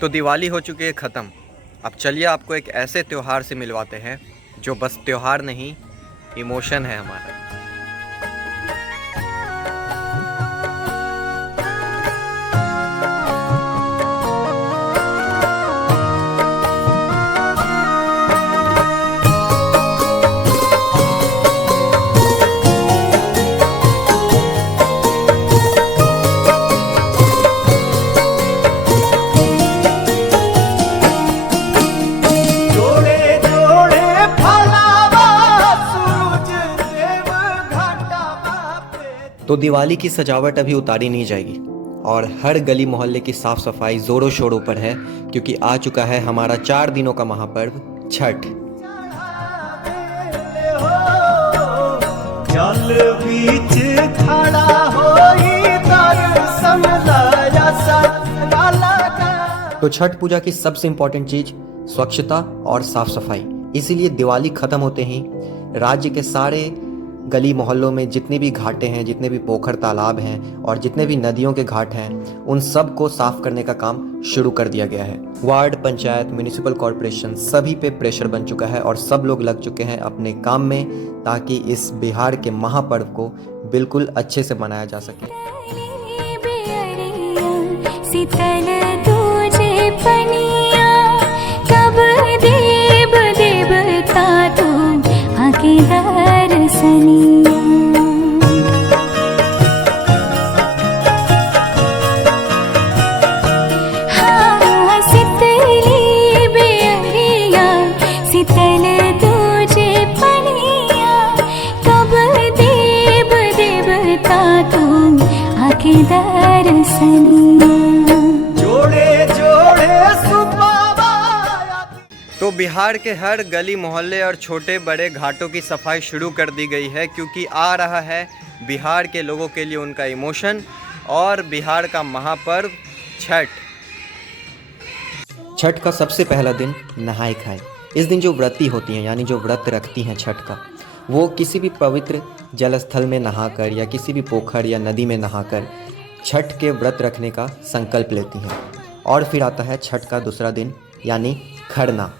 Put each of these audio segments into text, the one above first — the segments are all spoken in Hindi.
तो दिवाली हो चुकी है ख़त्म। अब चलिए आपको एक ऐसे त्यौहार से मिलवाते हैं जो बस त्यौहार नहीं, इमोशन है हमारा। तो दिवाली की सजावट अभी उतारी नहीं जाएगी और हर गली मोहल्ले की साफ सफाई जोरों शोरों पर है, क्योंकि आ चुका है हमारा 4 दिनों का महापर्व छठ। जल बीच खड़ा तो छठ पूजा की सबसे इंपॉर्टेंट चीज स्वच्छता और साफ सफाई। इसीलिए दिवाली खत्म होते ही राज्य के सारे गली मोहल्लों में जितने भी घाटें हैं, जितने भी पोखर तालाब हैं और जितने भी नदियों के घाट हैं, उन सब को साफ करने का काम शुरू कर दिया गया है। वार्ड, पंचायत, म्युनिसिपल कॉरपोरेशन सभी पे प्रेशर बन चुका है और सब लोग लग चुके हैं अपने काम में, ताकि इस बिहार के महापर्व को बिल्कुल अच्छे से मनाया जा सके। तो बिहार के हर गली मोहल्ले और छोटे बड़े घाटों की सफाई शुरू कर दी गई है, क्योंकि आ रहा है बिहार के लोगों के लिए उनका इमोशन और बिहार का महापर्व छठ। छठ का सबसे पहला दिन नहाए खाए। इस दिन जो व्रती होती हैं, यानी जो व्रत रखती हैं छठ का, वो किसी भी पवित्र जल स्थल में नहाकर या किसी भी पोखर या नदी में नहाकर छठ के व्रत रखने का संकल्प लेती हैं। और फिर आता है छठ का दूसरा दिन, यानी खरना।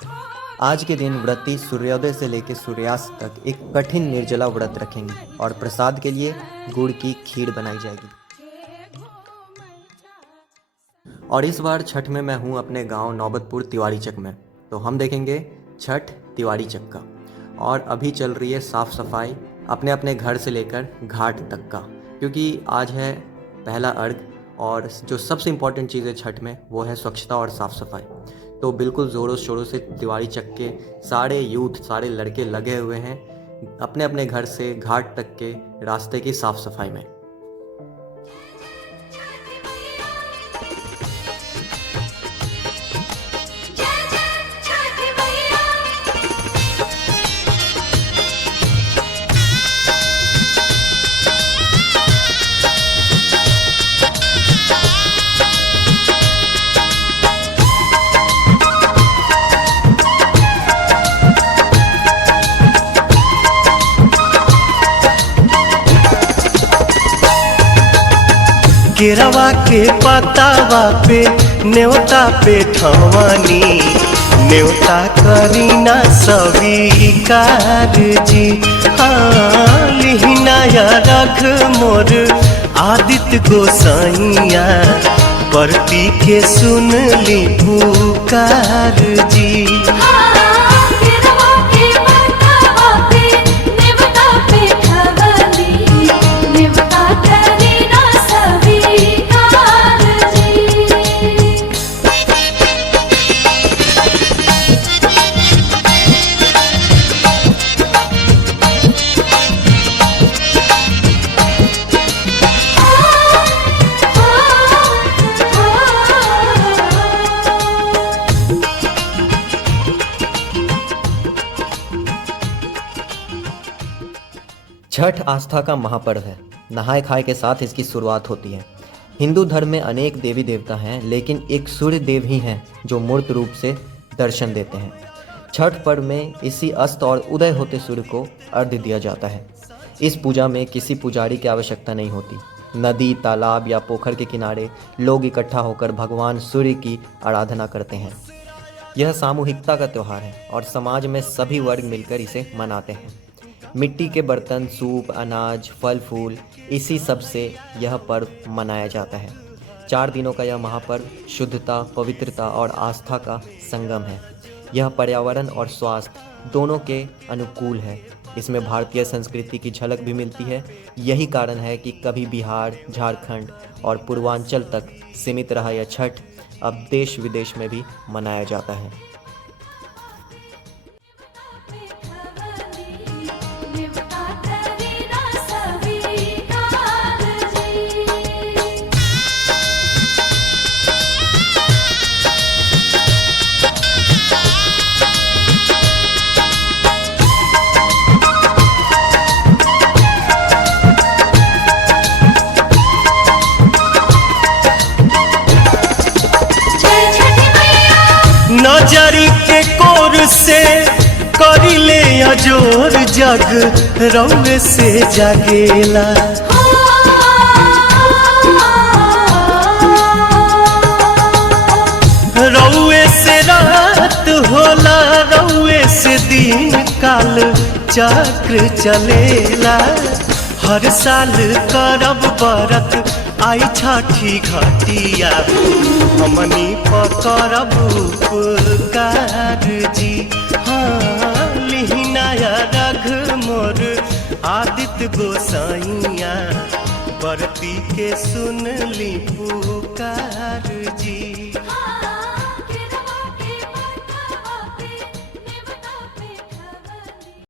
आज के दिन व्रती सूर्योदय से लेकर सूर्यास्त तक एक कठिन निर्जला व्रत रखेंगी और प्रसाद के लिए गुड़ की खीर बनाई जाएगी। और इस बार छठ में मैं हूँ अपने गांव नौबतपुर तिवारी चक में, तो हम देखेंगे छठ तिवारी चक का। और अभी चल रही है साफ़ सफाई अपने अपने घर से लेकर घाट तक का, क्योंकि आज है पहला अर्घ और जो सबसे इम्पॉर्टेंट चीज़ है छठ में वो है स्वच्छता और साफ़ सफाई। तो बिल्कुल ज़ोरों शोरों से तिवारी चक के सारे यूथ, सारे लड़के लगे हुए हैं अपने अपने घर से घाट तक के रास्ते की साफ़ सफाई में। केरवा के पतावा पे न्योता पे ठवानी, न्योता करीना स्वीकार जी। हाँ लिहिनाया रख मोर आदित्य गोसाइया, परती के सुन ली पुकार जी। छठ आस्था का महापर्व है। नहाए खाए के साथ इसकी शुरुआत होती है। हिंदू धर्म में अनेक देवी देवता हैं, लेकिन एक सूर्य देव ही हैं जो मूर्त रूप से दर्शन देते हैं। छठ पर्व में इसी अस्त और उदय होते सूर्य को अर्घ्य दिया जाता है। इस पूजा में किसी पुजारी की आवश्यकता नहीं होती नदी, तालाब या पोखर के किनारे लोग इकट्ठा होकर भगवान सूर्य की आराधना करते हैं। यह सामूहिकता का त्यौहार है और समाज में सभी वर्ग मिलकर इसे मनाते हैं। मिट्टी के बर्तन, सूप, अनाज, फल फूल, इसी सब से यह पर्व मनाया जाता है। 4 दिनों का यह महापर्व शुद्धता, पवित्रता और आस्था का संगम है। यह पर्यावरण और स्वास्थ्य दोनों के अनुकूल है। इसमें भारतीय संस्कृति की झलक भी मिलती है। यही कारण है कि कभी बिहार, झारखंड और पूर्वांचल तक सीमित रहा यह छठ अब देश विदेश में भी मनाया जाता है। नजरी के कोर से करिले अजोर, जग रौवे से जागेला। रौवे से रात होला, रौवे से दिन काल चक्र चलेला। हर साल करब बरत आई छठी घटिया, हमनी पकड़ब उपकार जी। हाँ लिहिनाया रघ मोर आदित्य गोसाइया, बरती के सुन ली पुकार जी।